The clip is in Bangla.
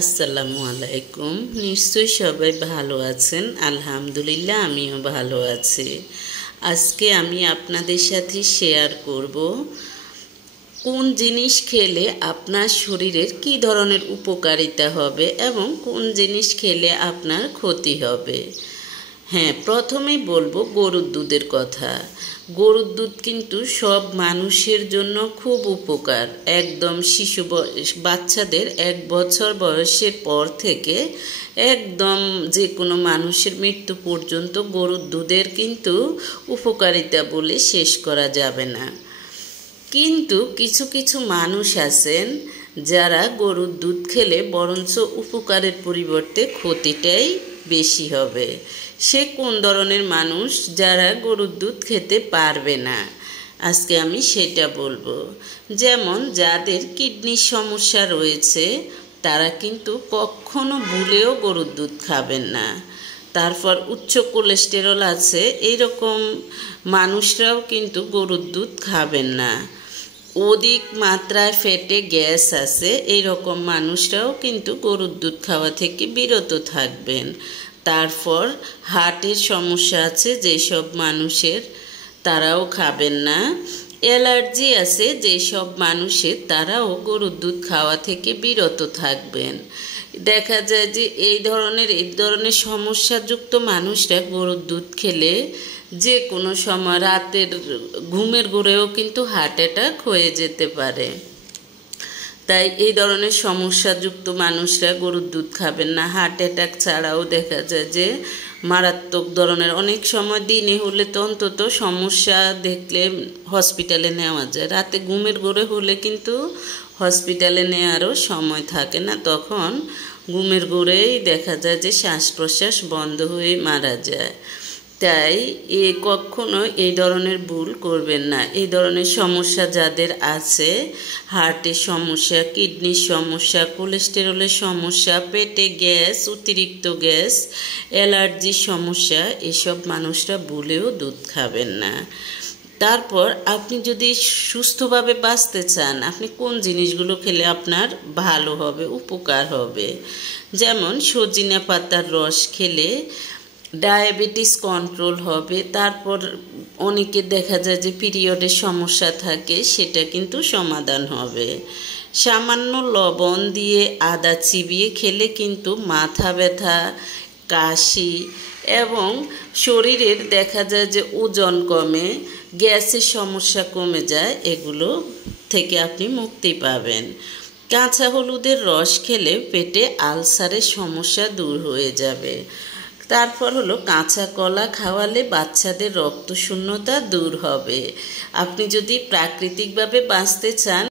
আসসালামু আলাইকুম। নিশ্চয়ই সবাই ভালো আছেন। আলহামদুলিল্লাহ আমিও ভালো আছি। আজকে আমি আপনাদের সাথে শেয়ার করব কোন জিনিস খেলে আপনার শরীরের কী ধরনের উপকারিতা হবে এবং কোন জিনিস খেলে আপনার ক্ষতি হবে। হ্যাঁ, প্রথমেই বলবো গরুর দুধের কথা। গরুর দুধ কিন্তু সব মানুষের জন্য খুব উপকার। একদম বাচ্চাদের 1 বছর বয়সের পর থেকে একদম যে কোনো মানুষের মৃত্যু পর্যন্ত গরুর দুধের কিন্তু উপকারিতা বলে শেষ করা যাবে না। কিন্তু কিছু কিছু মানুষ আছেন যারা গরুর দুধ খেলে বরঞ্চ উপকারের পরিবর্তে ক্ষতিটাই বেশি হবে। সে কোন ধরনের মানুষ যারা গরুর দুধ খেতে পারবে না, আজকে আমি সেটা বলবো। যেমন যাদের কিডনির সমস্যা রয়েছে তারা কিন্তু কখনো ভুলেও গরুর দুধ খাবেন না। তারপর উচ্চ কোলেস্টেরল আছে এইরকম মানুষরাও কিন্তু গরুর দুধ খাবেন না। অধিক মাত্রায় ফ্যাটে গ্যাস আছে এইরকম মানুষরাও কিন্তু গরুর দুধ খাওয়া থেকে বিরত থাকবেন। তারপর হার্টের সমস্যা আছে যেসব মানুষের, তারাও খাবেন না। অ্যালার্জি আছে যেসব মানুষের, তারাও গরুর দুধ খাওয়া থেকে বিরত থাকবেন। দেখা যায় যে এই ধরনের সমস্যাযুক্ত মানুষরা গরুর দুধ খেলে যে কোনো সময় রাতের ঘুমের ঘোরেও কিন্তু হার্ট অ্যাটাক হয়ে যেতে পারে। তাই এই ধরনের সমস্যাযুক্ত মানুষরা গরুর দুধ খাবেন না। হার্ট অ্যাটাক ছাড়াও দেখা যায় যে মারাত্মক ধরনের অনেক সময় দিনে হলে তো অন্তত সমস্যা দেখলে হসপিটালে নেওয়া যায়, রাতে ঘুমের ঘোরে হলে কিন্তু হসপিটালে নেওয়ারও সময় থাকে না। তখন ঘুমের ঘোরেই দেখা যায় যে শ্বাস প্রশ্বাস বন্ধ হয়ে মারা যায়। তাই কখনো এই ধরনের ভুল করবেন না। এই ধরনের সমস্যা যাদের আছে, হার্টের সমস্যা, কিডনির সমস্যা, কোলেস্টেরলের সমস্যা, পেটে গ্যাস, অতিরিক্ত গ্যাস, অ্যালার্জির সমস্যা, এসব মানুষরা ভুলেও দুধ খাবেন না। তারপর আপনি যদি সুস্থভাবে বাঁচতে চান, আপনি কোন জিনিসগুলো খেলে আপনার ভালো হবে, উপকার হবে। যেমন সজিনা পাতার রস খেলে ডায়াবেটিস কন্ট্রোল হবে। তারপর অনেকে দেখা যায় যে পিরিয়ডের সমস্যা থাকে, সেটা কিন্তু সমাধান হবে। সামান্য লবণ দিয়ে আদা চিবিয়ে খেলে কিন্তু মাথা ব্যথা, কাশি এবং শরীরের দেখা যায় যে ওজন কমে, গ্যাসের সমস্যা কমে যায়, এগুলো থেকে আপনি মুক্তি পাবেন। কাঁচা হলুদের রস খেলে পেটে আলসারের সমস্যা দূর হয়ে যাবে। তারপর হলো কাঁচা কলা খাওয়ালে বাচ্চাদের রক্তশূন্যতা দূর হবে। আপনি যদি প্রাকৃতিকভাবে বাঁচতে চান